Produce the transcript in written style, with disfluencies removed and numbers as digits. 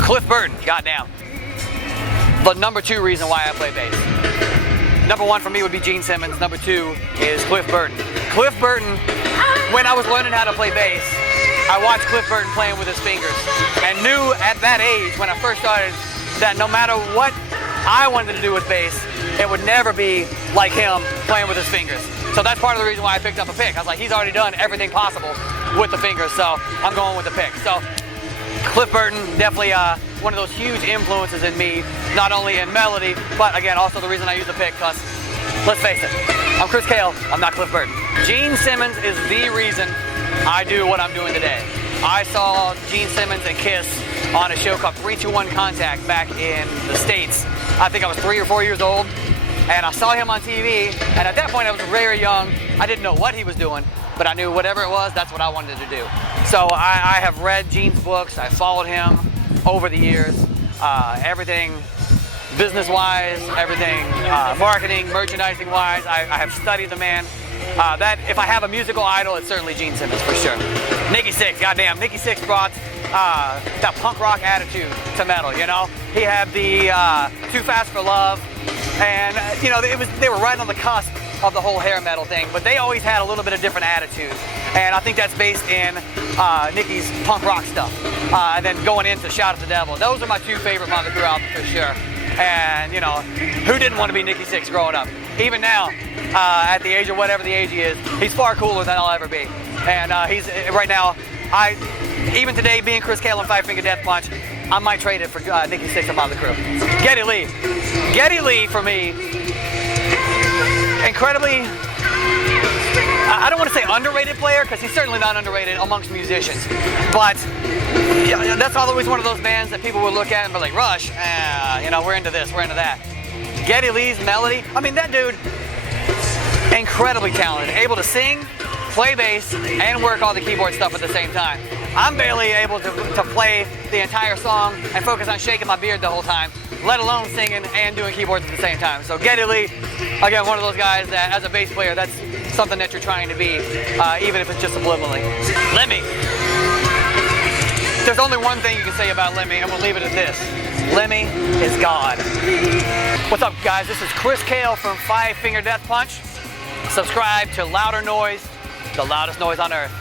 So Cliff Burton, goddamn. The number 2 reason why I play bass. Number 1 for me would be Gene Simmons. Number 2 is Cliff Burton. Cliff Burton, when I was learning how to play bass, I watched Cliff Burton playing with his fingers and knew at that age when I first started that no matter what I wanted to do with bass, it would never be like him playing with his fingers. So that's part of the reason why I picked up a pick. I was like, he's already done everything possible with the fingers, so I'm going with the pick. So Cliff Burton, definitely one of those huge influences in me, not only in melody, but again, also the reason I use the pick, because let's face it, I'm Chris Kael, I'm not Cliff Burton. Gene Simmons is the reason I do what I'm doing today. I saw Gene Simmons and Kiss on a show called 3-2-1 Contact back in the States. I think I was 3 or 4 years old, and I saw him on TV, and at that point I was very young. I didn't know what he was doing, but I knew whatever it was, that's what I wanted to do. So I have read Gene's books, I followed him over the years, everything business-wise, everything marketing, merchandising-wise. I have studied the man. That if I have a musical idol, it's certainly Gene Simmons for sure. Nikki Sixx, goddamn, Nikki Sixx brought that punk rock attitude to metal, you know? He had the Too Fast for Love, and you know, they were right on the cusp of the whole hair metal thing, but they always had a little bit of different attitude, and I think that's based in Nikki's punk rock stuff, and then going into Shout at the Devil. Those are my 2 favorite Motley Crue albums for sure. And you know, who didn't want to be Nikki Sixx growing up? Even now, at the age of whatever the age he is, he's far cooler than I'll ever be. And he's right now, even today, being Chris Kael and Five Finger Death Punch, I might trade it for Nikki Sixx and Motley Crue. Geddy Lee. Geddy Lee, for me, incredibly, I don't want to say underrated player, because he's certainly not underrated amongst musicians, but yeah, that's always one of those bands that people will look at and be like, Rush, you know, we're into this, we're into that. Geddy Lee's melody, I mean, that dude, incredibly talented, able to sing, play bass, and work all the keyboard stuff at the same time. I'm barely able to play the entire song and focus on shaking my beard the whole time, let alone singing and doing keyboards at the same time. So Geddy Lee, again, one of those guys that as a bass player, that's something that you're trying to be, even if it's just subliminally. Lemmy. There's only one thing you can say about Lemmy, and we'll leave it at this. Lemmy is God. What's up, guys? This is Chris Kael from Five Finger Death Punch. Subscribe to Louder Noise, the loudest noise on earth.